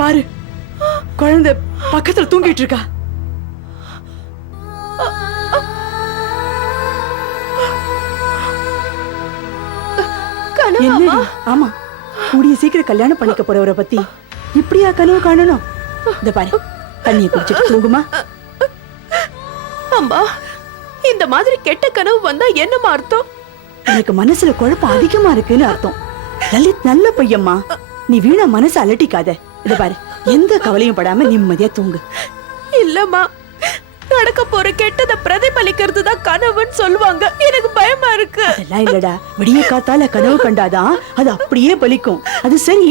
பாரு. குழந்தை பக்கத்துல தூங்கிட்டு இருக்கா. ஆமா. கூடிய சீக்கிரம் கல்யாணம் பண்ணிக்க போறவரை பத்தி இப்படியா கனவு காணணும்? இந்த பாரு. தண்ணிய குடிச்சிட்டு தூங்குமா? அம்மா இந்த மாதிரி கெட்ட கனவு வந்தா என்னம்மா அர்த்தம்? எனக்கு மனசுல குழப்பம் அதிகமா இருக்குன்னு அர்த்தம். லலித் நல்ல பையம்மா. நீ வீணா மனசு அலட்டிக்காத. இத பாரு எந்த கவலையும் படாம நிம்மதியா தூங்கு. இல்லம்மா நடக்க போற கெட்டத பிரதிபலிக்கிறது தான் கனவுன்னு சொல்லுவாங்க. எனக்கு பயமா இருக்கு. அதெல்லாம் இல்லடா. விடிய காத்தால கனவு கண்டாதான் அது அப்படியே பலிக்கும். அது சரி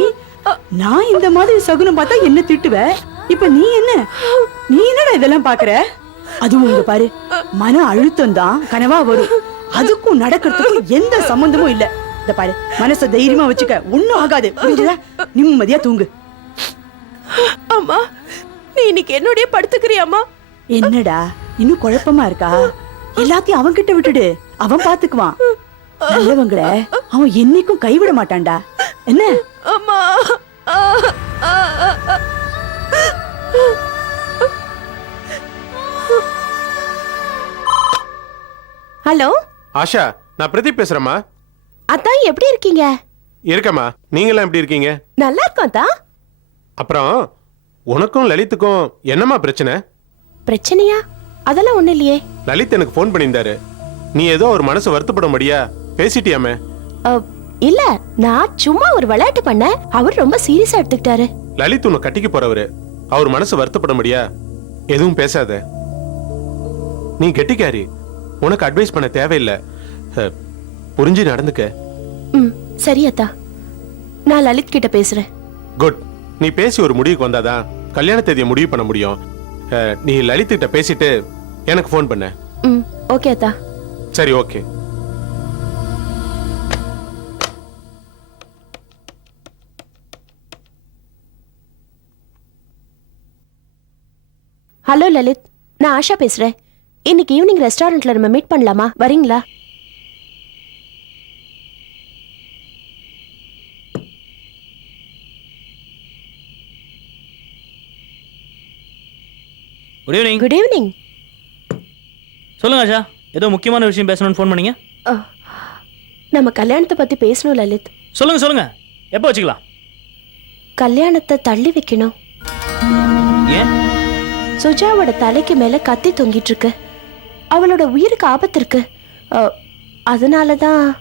நான் இந்த மாதிரி சகுனம் பார்த்தா என்ன திட்டுவ? இப்ப நீ என்ன? நீ என்னடா இதெல்லாம் பாக்குற? அதுவும் இங்க பாரு மன அழுத்தம் தான் கனவா வரும். அதுக்கும் நடக்கிறதுக்கும் எந்த சம்பந்தமும் இல்ல. இந்த பாரு மனச தைரியமா வச்சுக்க ஒண்ணும் ஆகாது. புரிஞ்சுதா? நிம்மதியா தூங்கு. அம்மா நீ இன்னைக்கு என்னோடய படுத்துக்கிறியாம்மா? என்னடா இன்னும் குழப்பமா இருக்கா? எல்லாத்தையும் அவன் கிட்ட விட்டுடு. அவன் பாத்துக்குவான். நல்லவங்கள அவன் என்னைக்கும் கைவிட மாட்டான்டா. என்ன? அம்மா. ஹலோ? ஆஷா நான் பிரதீப் பேசுறேம்மா. அதான் எப்படி இருக்கீங்க? இருக்கம்மா. நீங்களாம் எப்படி இருக்கீங்க? நல்லா இருக்கோம் தான் அப்புறம் உனக்கும் லலித்துக்கும் என்னம்மா பிரச்சனை? பிரச்சனையா? அதெல்லாம் ஒண்ணு இல்லையே. லலித் எனக்கு ஃபோன் பண்ணியிருந்தாரு. நீ ஏதோ ஒரு மனசு வருத்தப்படும்படியா பேசிட்டியாமே? அ, இல்ல நான் சும்மா ஒரு விளையாட்டு பண்ணேன். அவர் ரொம்ப சீரியஸா எடுத்துக்கிட்டாரு. லலித் உன்னை கட்டிக்க போறவரு. அவர் மனசு வருத்தப்படும்படியா எதுவும் பேசாத. நீ கெட்டிக்காரி. உனக்கு அட்வைஸ் பண்ண தேவையில்லை. அஹ், புரிஞ்சு நடந்துக்க. ம் சரி அத்தா. நான் லலித் கிட்ட பேசுறேன். குட் நீ பேசி ஒரு முடிவுக்கு வந்தாதான் கல்யாண தேதியை முடிவு பண்ண முடியும். அஹ், நீ லலித் கிட்ட பேசிட்டு எனக்கு ஃபோன் பண்ண. ம் ஓகே அத்தா. சரி ஓகே ஹலோ லலித். நான் ஆஷா பேசுறேன். இன்னைக்கு ஈவினிங் ரெஸ்டாரண்ட்ல நம்ம மீட் பண்ணலாமா? வரீங்களா? குட் ஈவினிங் குட் ஈவினிங் சொல்லுங்க ஆஷா ஏதோ முக்கியமான விஷயம் பேசணும்னு ஃபோன் பண்ணீங்க? நம்ம கல்யாணத்தை பத்தி பேசணும் லலித். சொல்லுங்க சொல்லுங்க. எப்போ வச்சுக்கலாம்? கல்யாணத்தை தள்ளி வைக்கணும். ஏன்? சுஜாவோட தலைக்கு மேல கத்தி தொங்கிட்டு இருக்கு. அவளோட உயிருக்கு ஆபத்து இருக்கு. அ, அதனால தான்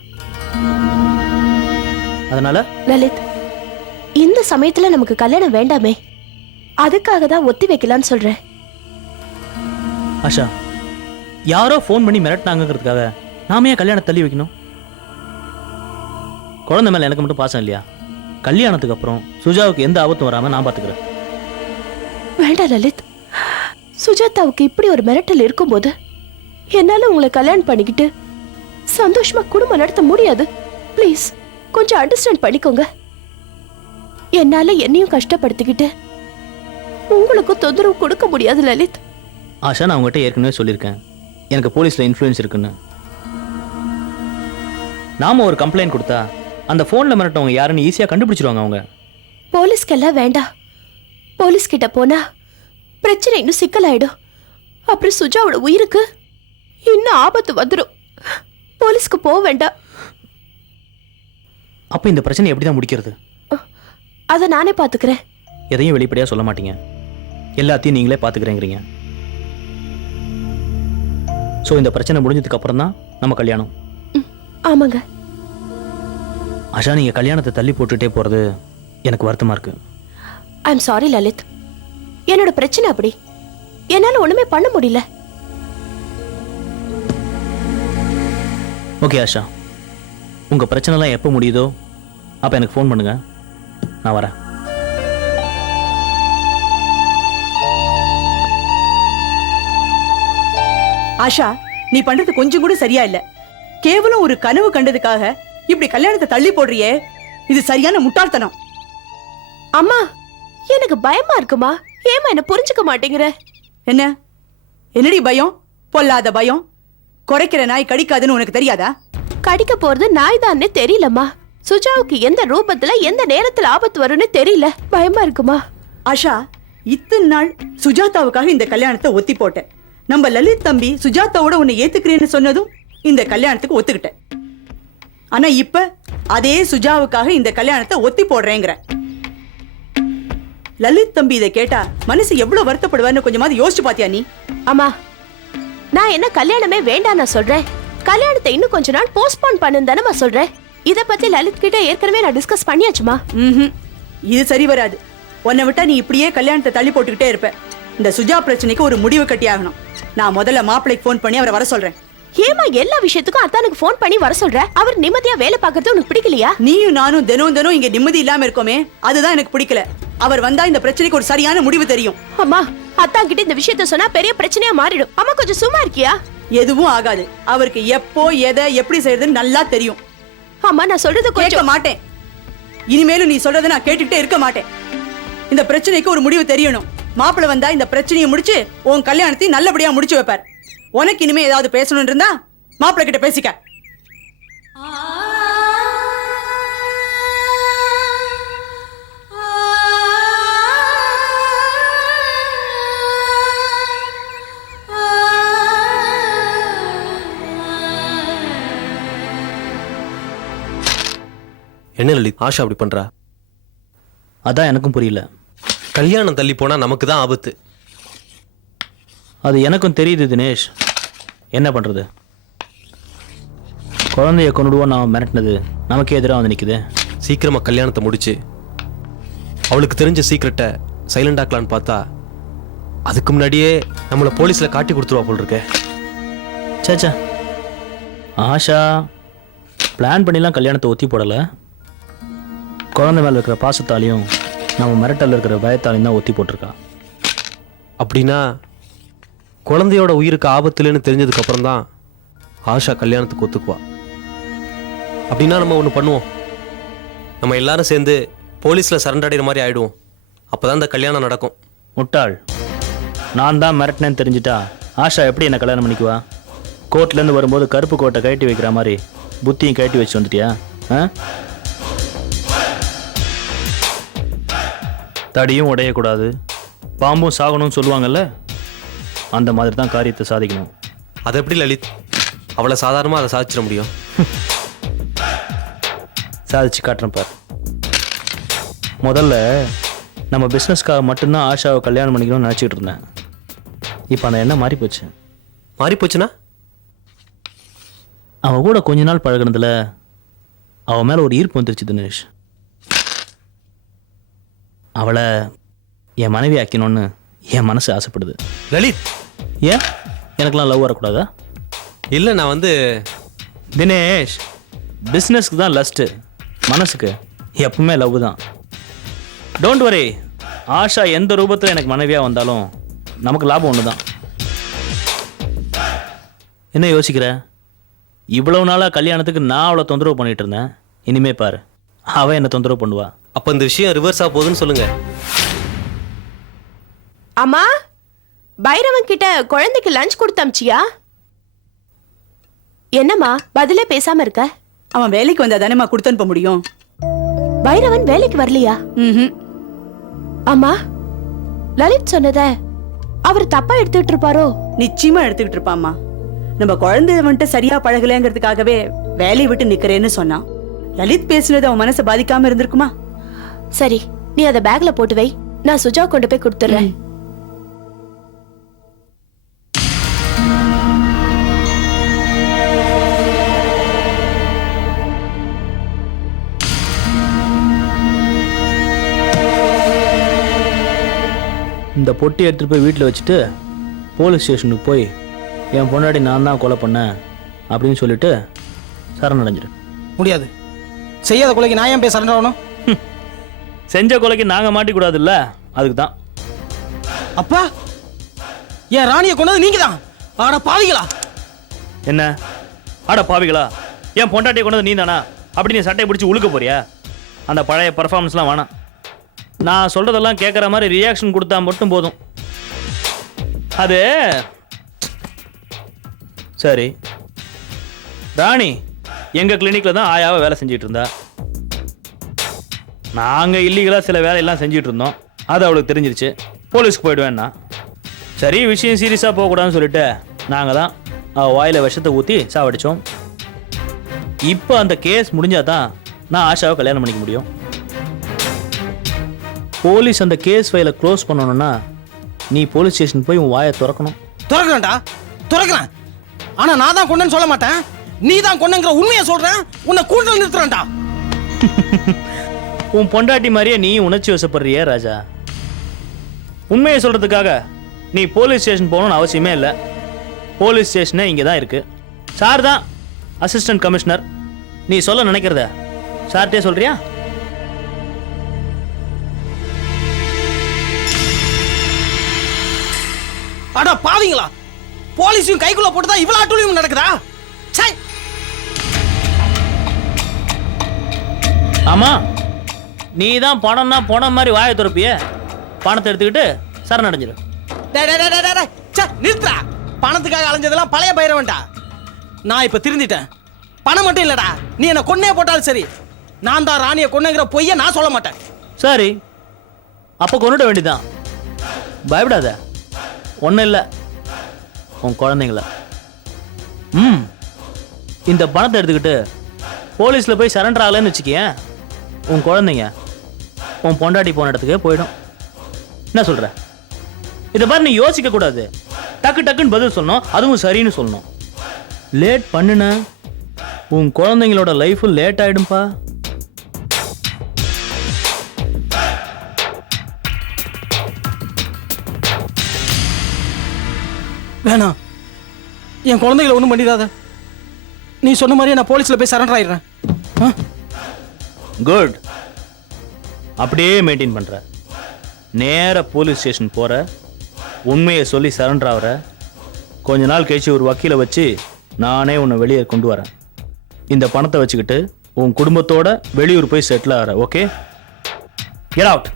அதனால? லலித் இந்த சமயத்துல நமக்கு கல்யாணம் வேண்டாமே. அதுக்காக தான் ஒத்தி வைக்கலாம்னு சொல்றேன். ஆஷா யாரோ ஃபோன் பண்ணி மிரட்டினாங்கிறதுக்காக நாம ஏன் கல்யாணம் தள்ளி வைக்கணும்? குழந்தை மேல எனக்கு மட்டும் பாசம் இல்லையா? கல்யாணத்துக்கு அப்புறம் சுஜாவுக்கு எந்த ஆபத்தும் வராம நான் பாத்துக்கிறேன். வேண்டாம் லலித். சுஜாதாவுக்கு இப்படி ஒரு மிரட்டல் இருக்கும்போது என்னால உங்களை கல்யாணம் பண்ணிக்கிட்டு சந்தோஷமா குடும்பம் நடத்த முடியாது. ப்ளீஸ் கொஞ்சம் அண்டர்ஸ்டாண்ட் பண்ணிக்கோங்க. என்னால என்னையும் கஷ்டப்படுத்திக்கிட்டு உங்களுக்கு தொந்தரவு கொடுக்க முடியாது லலித். ஆஷா நான் உங்ககிட்ட ஏற்கனவே சொல்லியிருக்கேன். எனக்கு போலீஸ்ல இன்ஃப்ளூயன்ஸ் இருக்குன்னு. நாம ஒரு கம்ப்ளைண்ட் கொடுத்தா அந்த ஃபோன்ல மிரட்டவங்க யாருன்னு ஈஸியா கண்டுபிடிச்சிருவாங்க அவங்க. போலீஸ்க்கெல்லாம் வேண்டாம் போலீஸ் கிட்ட போனா பிரச்சனை இன்னும் சிக்கலாயிடும். அப்புறம் சுஜாவோட உயிருக்கு இன்னும் ஆபத்து வந்துடும் போலீஸ்க்கு போக வேண்டாம் அப்போ இந்த பிரச்சனை எப்படி தான் முடிக்கிறது அதை நானே பாத்துக்கிறேன் எதையும் வெளிப்படையாக சொல்ல மாட்டீங்க. எல்லாத்தையும் நீங்களே பார்த்துக்கிறேங்கிறீங்க. ஸோ இந்த பிரச்சனை முடிஞ்சதுக்கு அப்புறம் தான் நம்ம கல்யாணம். ஆமாங்க. ஆஷா நீங்கள் கல்யாணத்தை தள்ளி போட்டுட்டே போகிறது எனக்கு வருத்தமாக இருக்கு. I'm sorry Lalit. என்னோட பிரச்சனை அப்படி. என்னால ஒண்ணுமே பண்ண முடியல. ஓகே ஆஷா உங்கள் பிரச்சனைலாம் எப்போ முடியுதோ அப்போ எனக்கு ஃபோன் பண்ணுங்க. நான் வரேன். ஆஷா நீ பண்றது கொஞ்சம் கூட சரியா இல்ல. கேவலம் ஒரு கனவு கண்டதுக்காக இப்படி கல்யாணத்தை தள்ளி போடுறியே. இது சரியான முட்டாள்தனம். அம்மா எனக்கு பயமா இருக்குமா? ஏமா என்ன புரிஞ்சுக்க மாட்டேங்கிற? என்ன? என்னடி பயம்? பொல்லாத பயம்? குறைக்கிற நாய் கடிக்காதுன்னு உனக்கு தெரியாதா? கடிக்க போறது நாய் தானே தெரியலம்மா. சுஜாவுக்கு எந்த ரூபத்துல எந்த நேரத்துல ஆபத்து வரும்னு தெரியல. பயமா இருக்குமா? ஆஷா இத்தனை நாள் சுஜாதாவுக்காக இந்த கல்யாணத்தை ஒத்தி போட்டேன். நம்ம லலித் தம்பி சுஜாதாவோட உன்னை ஏத்துக்கிறேன்னு சொன்னதும் இந்த கல்யாணத்துக்கு ஒத்துக்கிட்டேன். ஆனா இப்ப அதே சுஜாவுக்காக இந்த கல்யாணத்தை ஒத்தி போடுறேங்கிற. லலித் தம்பி இதை கேட்டா மனசு எவ்வளவு வருத்தப்படுவான்னு கொஞ்சமாவது யோசிச்சு பாத்தியா நீ? அம்மா நான் என்ன கல்யாணமே வேண்டாம் நான் சொல்றேன். கல்யாணத்தை இன்னும் கொஞ்ச நாள் போஸ்ட்போன் பண்ணுன்னு சொல்றேன். இத பத்தி லலித் கிட்ட ஏற்கனவே நான் டிஸ்கஸ் பண்ணியாச்சுமா. இது சரி வராது. உன்னை விட்டா நீ இப்படியே கல்யாணத்தை தள்ளி போட்டுக்கிட்டே இருப்ப. இந்த சுஜா பிரச்சனைக்கு ஒரு முடிவு கட்டியாகணும். நான் முதல்ல மாப்பிள்ளைக்கு ஃபோன் பண்ணி அவரை வர சொல்றேன். ஏமா எல்லா விஷயத்துக்கும் அத்தானுக்கு ஃபோன் பண்ணி வர சொல்ற? அவர் நிம்மதியா வேலை பார்க்கறது உனக்கு பிடிக்கலையா? நீயும் நானும் தினம் தினம் இங்க நிம்மதி இல்லாம இருக்கோமே அதுதான் எனக்கு பிடிக்கல. அவர் வந்தா இந்த பிரச்சனைக்கு ஒரு சரியான முடிவு தெரியும். அம்மா அத்தா கிட்ட இந்த விஷயத்த சொன்னா பெரிய பிரச்சனையா மாறிடும். அம்மா கொஞ்சம் சும்மா இருக்கியா? எதுவும் ஆகாது. அவருக்கு எப்போ எதை எப்படி செய்யறதுன்னு நல்லா தெரியும். அம்மா நான் சொல்றது கேட்க கொஞ்சம் மாட்டேன். இனிமேலும் நீ சொல்றதை நான் கேட்டுக்கிட்டே இருக்க மாட்டேன். இந்த பிரச்சனைக்கு ஒரு முடிவு தெரியணும். மாப்பிள்ளை வந்தா இந்த பிரச்சனையை முடிச்சு உன் கல்யாணத்தையும் நல்லபடியா முடிச்சு வைப்பார். உனக்கு இனிமே ஏதாவது பேசணும்னு இருந்தா மாப்பிள்ளை கிட்ட பேசிக்க. என்ன லலித் ஆஷா அப்படி பண்றா? அதான் எனக்கும் புரியல. கல்யாணம் தள்ளி போனா நமக்கு தான் ஆபத்து. அது எனக்கும் தெரியுது தினேஷ். என்ன பண்ணுறது குழந்தைய கொண்டுடுவோம் நான் மிரட்டினது நமக்கே எதிராக வந்து நிற்குது சீக்கிரமா கல்யாணத்தை முடிச்சு. அவளுக்கு தெரிஞ்ச சீக்கிரட்டை சைலண்ட் ஆக்கலான்னு பார்த்தா அதுக்கு முன்னாடியே நம்மளை போலீஸ்ல காட்டி கொடுத்துருவா போல் இருக்கே சேச்சா ஆஷா பிளான் பண்ணிலாம் கல்யாணத்தை ஒத்தி போடலை. குழந்தை மேலே இருக்கிற பாசத்தாலையும் நம்ம மிரட்டல் இருக்கிற பயத்தாலையும் தான் ஒத்தி போட்டிருக்கா அப்படின்னா குழந்தையோட உயிருக்கு ஆபத்துலன்னு தெரிஞ்சதுக்கு அப்புறம் தான் ஆஷா கல்யாணத்துக்கு ஒத்துக்குவா. அப்படின்னா நம்ம ஒன்று பண்ணுவோம். நம்ம எல்லாரும் சேர்ந்து போலீஸில் சரண்டர் அடைகிற மாதிரி ஆயிடுவோம். அப்பதான் இந்த கல்யாணம் நடக்கும். முட்டாள். நான் தான் மிரட்டினேன்னு தெரிஞ்சிட்டா ஆஷா எப்படி என்ன கல்யாணம் பண்ணிக்குவா? கோர்ட்லேருந்து வரும்போது கருப்பு கோட்டை கழட்டி வைக்கிற மாதிரி புத்தியும் கழட்டி வச்சு வந்துட்டியா? ஆ? தடியும் உடையக்கூடாது. பாம்பும் சாகணும்னு சொல்லுவாங்கல்ல? அந்த மாதிரி தான் காரியத்தை சாதிக்கணும். அது எப்படி லலித்? அவ்வளோ சாதாரணமாக அதை சாதிச்சிட முடியும்? சாதிச்சு காட்டுறேன் பார். முதல்ல நம்ம பிஸ்னஸ்க்காக மட்டும்தான் ஆஷாவை கல்யாணம் பண்ணிக்கணும்னு நினச்சிக்கிட்டு இருந்தேன். இப்போ அந்த எண்ணம் மாறி போச்சு மாறி போச்சுன்னா அவன் கூட கொஞ்ச நாள் பழகுனதுல அவன் மேலே ஒரு ஈர்ப்பு வந்துருச்சு தினேஷ். அவளை என் மனைவி ஆக்கணும்னு என் மனசு ஆசைப்படுது. லலித்! ஏன்? எனக்கெல்லாம் லவ் வரக்கூடாதா? இல்லை நான் வந்து தினேஷ் பிஸ்னஸ்க்கு தான் லஸ்ட்டு மனசுக்கு எப்பவுமே லவ் தான். டோன்ட் வரி ஆஷா எந்த ரூபத்தில் எனக்கு மனைவியாக வந்தாலும் நமக்கு லாபம் ஒன்று தான் என்ன யோசிக்கிற? இவ்வளவு நாளாக கல்யாணத்துக்கு நான் அவளை தொந்தரவு பண்ணிட்டு இருந்தேன். இனிமே பாரு. அவள் என்னை தொந்தரவு பண்ணுவா? அப்போ இந்த விஷயம் ரிவர்ஸாக போகுதுன்னு சொல்லுங்க. அம்மா பைரவன் கிட்ட குழந்தைக்கு லஞ்ச் கொடுத்தமிச்சியா என்னம்மா பதிலே பேசாம இருக்க? அவன் வேலைக்கு வந்தா தானேம்மா கொடுத்து அனுப்ப முடியும். பைரவன் வேலைக்கு வரலையா. அம்மா லலித் சொன்னத அவர் தப்பா எடுத்துட்டு இருப்பாரோ? நிச்சயமா எடுத்துக்கிட்டு இருப்பாம்மா. நம்ம குழந்தைய வந்துட்டு சரியா பழகலைங்கிறதுக்காகவே வேலையை விட்டு நிக்கிறேன்னு சொன்னான். லலித் பேசுனது அவன் மனசை பாதிக்காம இருந்திருக்குமா? சரி நீ அத பேக்ல போட்டு வை. நான் சுஜா கொண்டு போய் கொடுத்துறேன் இந்த பொட்டி எடுத்துகிட்டு போய் வீட்டில் வச்சுட்டு போலீஸ் ஸ்டேஷனுக்கு போய் என் பொண்டாடி நான் தான் கொலை பண்ணேன் அப்படின்னு சொல்லிட்டு சரணடைஞ்சிரு. முடியாது. செய்யாத கொலைக்கு நான் ஏன் போய் சரண்டர் ஆகணும் செஞ்ச கொலைக்கு நாங்கள் மாட்டிக்கூடாதுல்ல? அதுக்கு தான் அப்பா என் ராணியை கொண்டது நீங்க தான் ஆட பாவிகளா. என்ன? ஆட பாவிகளா. என் பொண்டாட்டியை கொண்டது நீ தானா அப்படி நீ சட்டையை பிடிச்சி உழுக்க போறியா? அந்த பழைய பர்ஃபார்மன்ஸ்லாம் வேணாம். நான் சொல்கிறதெல்லாம் கேட்குற மாதிரி ரியாக்ஷன் கொடுத்தா மட்டும் போதும். அது சரி. ராணி எங்கள் கிளினிக்கில் தான் ஆயாவை வேலை செஞ்சிட்டு இருந்தா? நாங்கள் இல்லீகலாக சில வேலையெல்லாம் செஞ்சுட்டு இருந்தோம் அது அவளுக்கு தெரிஞ்சிருச்சு. போலீஸ்க்கு போயிடுவேன்னா. சரி விஷயம் சீரியஸாக போகக்கூடாதுன்னு சொல்லிட்டு நாங்கள் தான் அவள் வாயில் விஷத்தை ஊற்றி சாவடிச்சோம். இப்போ அந்த கேஸ் முடிஞ்சாதான் நான் ஆஷாவை கல்யாணம் பண்ணிக்க முடியும். போலீஸ் அந்த கேஸ் ஃபைலை க்ளோஸ் பண்ணணும்னா நீ போலீஸ் ஸ்டேஷன் போய் உன் வாயை திறக்கணும். திறக்கிறேன்டா திறக்கிறேன் ஆனா நான் தான் கொண்டேன்னு சொல்ல மாட்டேன். நீ தான் கொண்டங்கிற உண்மையை சொல்றேன். உன்னை கூட்டல் நிறுத்துறேன்டா. உன் பொண்டாட்டி மாதிரியே நீ உணர்ச்சி வசப்படுறியே ராஜா. உண்மையை சொல்றதுக்காக நீ போலீஸ் ஸ்டேஷன் போகணும்னு அவசியமே இல்லை. போலீஸ் ஸ்டேஷனே இங்கே தான் இருக்கு. சார் தான் அசிஸ்டன்ட் கமிஷனர். நீ சொல்ல நினைக்கிறத சார்ட்டே சொல்றியா? அட பாவிங்களா போலீஸையும் கைக்குள்ள போட்டுதான் இவ்வளவு அட்டூழியம் நடக்குதா? சை ஆமா நீ தான் பணம்னா பணம் மாதிரி வாயை திறப்பிய. பணத்தை எடுத்துக்கிட்டு சரணடைஞ்சிரு. நிறுத்துடா. பணத்துக்காக அலைஞ்சதெல்லாம் பழைய பயிரவன்டா நான் இப்ப திருந்திட்டேன். பணம் மட்டும் இல்லடா. நீ என்ன கொன்னே போட்டாலும் சரி. நான் தான் ராணியை கொன்னங்கிற பொய்யை நான் சொல்ல மாட்டேன். சரி. அப்போ கொண்டுட வேண்டியதான் பயப்படாத. ஒன்றும் இல்லை. உன் குழந்தைங்கள. ம். இந்த பணத்தை எடுத்துக்கிட்டு போலீஸில் போய் சரண்டர் ஆகலைன்னு வச்சுக்கியேன். உன் குழந்தைங்க உன் பொண்டாட்டி போன இடத்துக்கே போயிடும். என்ன சொல்கிற இதை மாதிரி நீ யோசிக்க கூடாது. டக்கு டக்குன்னு பதில் சொல்லணும் அதுவும் சரின்னு சொல்லணும். லேட் பண்ணுன உன் குழந்தைங்களோட லைஃப்பும் லேட் ஆயிடும்பா. வேணாம். என் குழந்தைகளை ஒன்றும் பண்ணிடாத. நீ சொன்ன மாதிரியே நான் போலீஸில் போய் சரண்டர் ஆயிடுறேன். ஆ? குட் அப்படியே மெயின்டைன் பண்ணுற நேராக போலீஸ் ஸ்டேஷன் போகிற உண்மையை சொல்லி சரண்டர் ஆகிற கொஞ்ச நாள் கழிச்சு ஒரு வக்கீலை வச்சு நானே உன்னை வெளியே கொண்டு வரேன். இந்த பணத்தை வச்சுக்கிட்டு உன் குடும்பத்தோட வெளியூர் போய் செட்டில் ஆகிற okay get out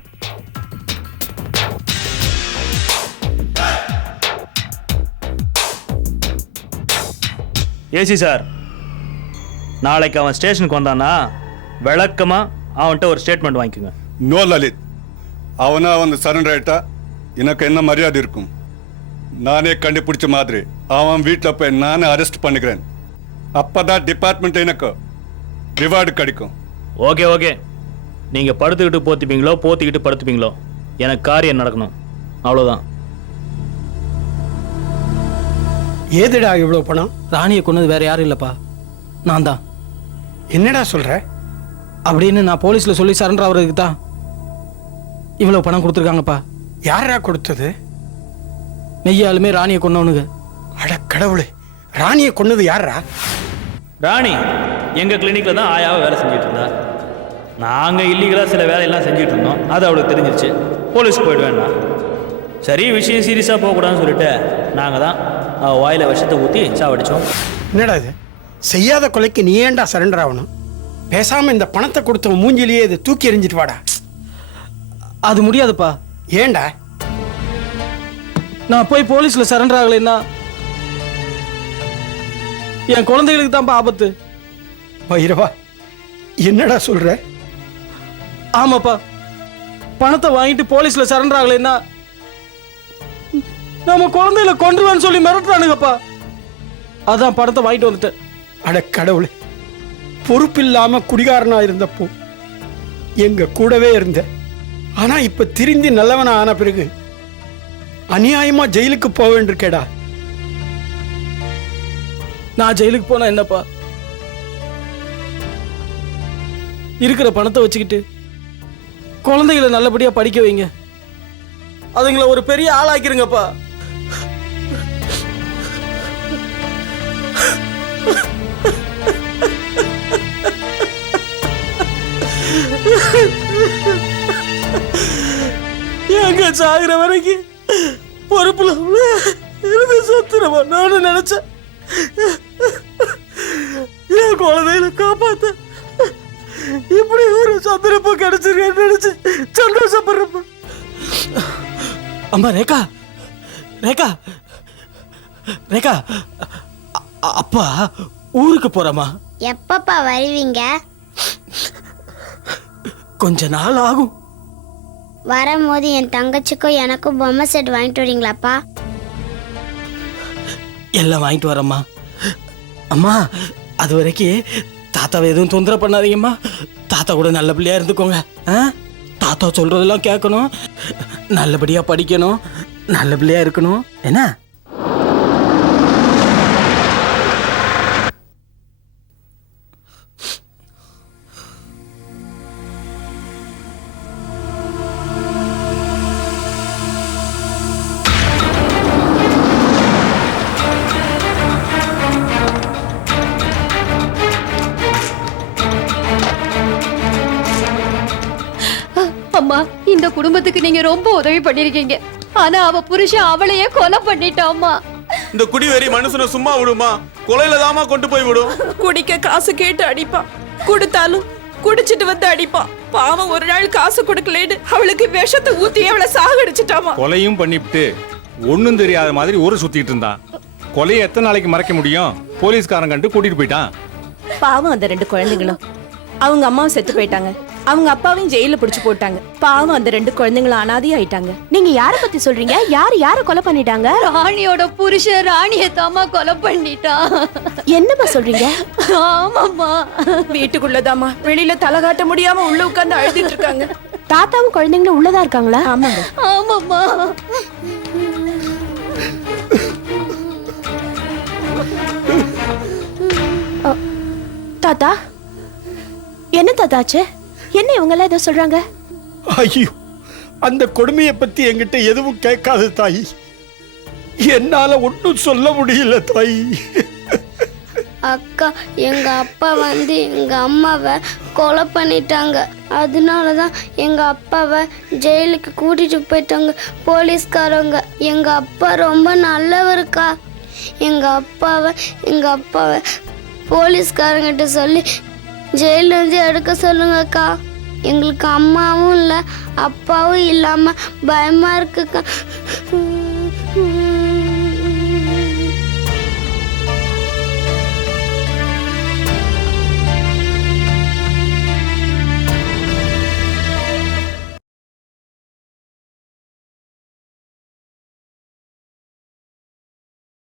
AC sir நாளைக்கு அவன் ஸ்டேஷனுக்கு வந்தானா விளக்கமா அவன்கிட்ட ஒரு ஸ்டேட்மெண்ட் வாங்கிக்கோங்க. நோ லலித் அவனா வந்து சரண்டர் ஆயிட்டா எனக்கு என்ன மரியாதை இருக்கும்? நானே கண்டுபிடிச்ச மாதிரி அவன் வீட்டில் போய் நானே அரெஸ்ட் பண்ணுகிறேன் அப்பதான் டிபார்ட்மெண்ட் எனக்கு ரிவார்டு கிடைக்கும். ஓகே ஓகே நீங்கள் படுத்துக்கிட்டு போத்திப்பீங்களோ போத்திக்கிட்டு படுத்துப்பீங்களோ எனக்கு காரியம் நடக்கணும். அவ்வளோதான் ஏதுடா இவ்வளோ பணம்? ராணியை கொன்னது வேற யாரும் இல்லைப்பா. நான் தான். என்னடா சொல்ற? அப்படின்னு நான் போலீஸில் சொல்லி சரண்டர் ஆகிறதுக்கு தான் இவ்வளோ பணம் கொடுத்துருக்காங்கப்பா. யாரா கொடுத்தது? மெய்யாலுமே ராணியை கொன்னவனுங்க. அட கடவுளே ராணியை கொன்னது யாரா ராணி எங்கள் கிளினிக்கில் தான் ஆயாவை வேலை செஞ்சுட்டு இருந்தா. நாங்கள் இல்லீகலாக சில வேலையெல்லாம் செஞ்சுட்டு இருந்தோம். அது அவளுக்கு தெரிஞ்சிருச்சு. போலீஸ்க்கு போயிடுவேன்னா சரி விஷயம் சீரியஸாக போகக்கூடாதுன்னு சொல்லிட்டு நாங்கள் தான் அவள் வாயில் விஷத்தை ஊற்றி சாவடித்தோம் என்னடா இது? செய்யாத கொலைக்கு நீ ஏன்டா சரண்டர் ஆகணும் பேசாம இந்த பணத்தை கொடுத்த மூஞ்சிலேயே இதை தூக்கி எறிஞ்சிட்டு வாடா. அது முடியாதுப்பா. ஏன்டா நான் போய் போலீஸில் சரண்டர் ஆகலைன்னா என் குழந்தைகளுக்கு தான்ப்பா ஆபத்து. பைரவா என்னடா சொல்ற? ஆமாப்பா. பணத்தை வாங்கிட்டு போலீஸில் சரண்டர் ஆகலைன்னா நம்ம குழந்தையில கொண்டுருவேன்னு சொல்லி மிரட்டுறானுங்கப்பா. அதான் பணத்தை வாங்கிட்டு வந்துட்டேன். அட கடவுளே. பொறுப்பில்லாம குடிகாரனா இருந்தப்போ எங்க கூடவே இருந்த. ஆனா இப்ப திருந்தி நல்லவனா ஆன பிறகு அநியாயமா ஜெயிலுக்கு போக வேண்டியிருக்கேடா நான் ஜெயிலுக்கு போனா என்னப்பா? இருக்கிற பணத்தை வச்சுக்கிட்டு குழந்தைகளை நல்லபடியா படிக்க வைங்க. அதுங்களை ஒரு பெரிய ஆளாக்கிருங்கப்பா. எங்க சாகுற வரைக்கும் பொறுப்புல இருந்து சத்துருவா நானும் நினைச்சேன். என் குழந்தையில காப்பாத்த இப்படி ஒரு சந்தர்ப்பம் கிடைச்சிருக்கேன்னு நினைச்சு சந்தோஷப்படுறப்ப. அம்மா ரேகா ரேகா ரேகா அப்பா ஊருக்கு போறமா எப்பப்பா வருவீங்க? கொஞ்ச நாள் ஆகும். வரும்போது என் தங்கச்சிக்கும் எனக்கும் பொம்மை செட் வாங்கிட்டு வரீங்களாப்பா? எல்லாம் வாங்கிட்டு வரேம்மா. அம்மா அது வரைக்கும் தாத்தாவை எதுவும் தொந்தரவு பண்ணாதீங்கம்மா. தாத்தா கூட நல்ல பிள்ளையா இருந்துக்கோங்க? தாத்தா சொல்றதெல்லாம் கேட்கணும். நல்லபடியா படிக்கணும். நல்ல பிள்ளையா இருக்கணும். என்ன? ரொம்ப உதவி பண்ணிருக்கீங்க. ஆனா அவ புருஷன் அவளையே கொலை பண்ணிட்டாம்மா. இந்த குடிவெறி மனுஷனை சும்மா விடுமா? கொலையில தாமா கொண்டு போய் விடும். குடிக்க காசு கேட்டு அடிப்பான் கொடுத்தாலும் குடிச்சிட்டு வந்து அடிப்பான் பாவம் ஒரு நாள் காசு கொடுக்கலன்னு அவளுக்கு விஷத்தை ஊத்தி அவளை சாகடிச்சிட்டாமா. கொலையும் பண்ணிவிட்டு ஒண்ணும் தெரியாத மாதிரி ஊரை சுத்திட்டு இருந்தான். கொலையை எத்தனை நாளைக்கு மறைக்க முடியும்? போலீஸ்காரன் கண்டு கூட்டிட்டு போயிட்டான். பாவம் அந்த ரெண்டு குழந்தைங்களும். அவங்க அம்மாவும் செத்து போயிட்டாங்க. அவங்க அப்பாவையும் ஜெயில பிடிச்சு போட்டாங்க. பாவம் அந்த ரெண்டு குழந்தைங்களும் அனாதி ஆயிட்டாங்க. நீங்க யார பத்தி சொல்றீங்க? யார் யார கொலை பண்ணிட்டாங்க? ராணியோட புருஷன் ராணியை தாமா கொலை பண்ணிட்டான் என்னம்மா சொல்றீங்க? ஆமாம்மா. வீட்டுக்குள்ளதாம்மா. வெளியில தலை காட்ட முடியாம உள்ள உட்கார்ந்து அழுதுட்டு இருக்காங்க. தாத்தாவும் குழந்தைங்களும் உள்ளதா இருக்காங்களா? ஆமாங்க. ஆமாம்மா. தாத்தா? என்ன தாத்தாச்சு என்ன இவங்க எல்லாம் ஏதோ சொல்றாங்க? ஐயோ அந்த கொடுமையை பத்தி என்கிட்ட எதுவும் கேட்காத தாய். என்னால ஒன்றும் சொல்ல முடியல தாய். அக்கா எங்க அப்பா வந்து எங்க அம்மாவை கொலை பண்ணிட்டாங்க. அதனால தான் எங்க அப்பாவை ஜெயிலுக்கு கூட்டிட்டு போயிட்டாங்க. போலீஸ்காரங்க எங்க அப்பா ரொம்ப நல்லவருக்கா? எங்க அப்பாவை எங்க அப்பாவை போலீஸ்காரங்கிட்ட சொல்லி ஜெயிலிருந்து எடுக்க சொல்லுங்கக்கா எங்களுக்கு அம்மாவும் இல்லை அப்பாவும் இல்லாம பயமா இருக்குக்கா.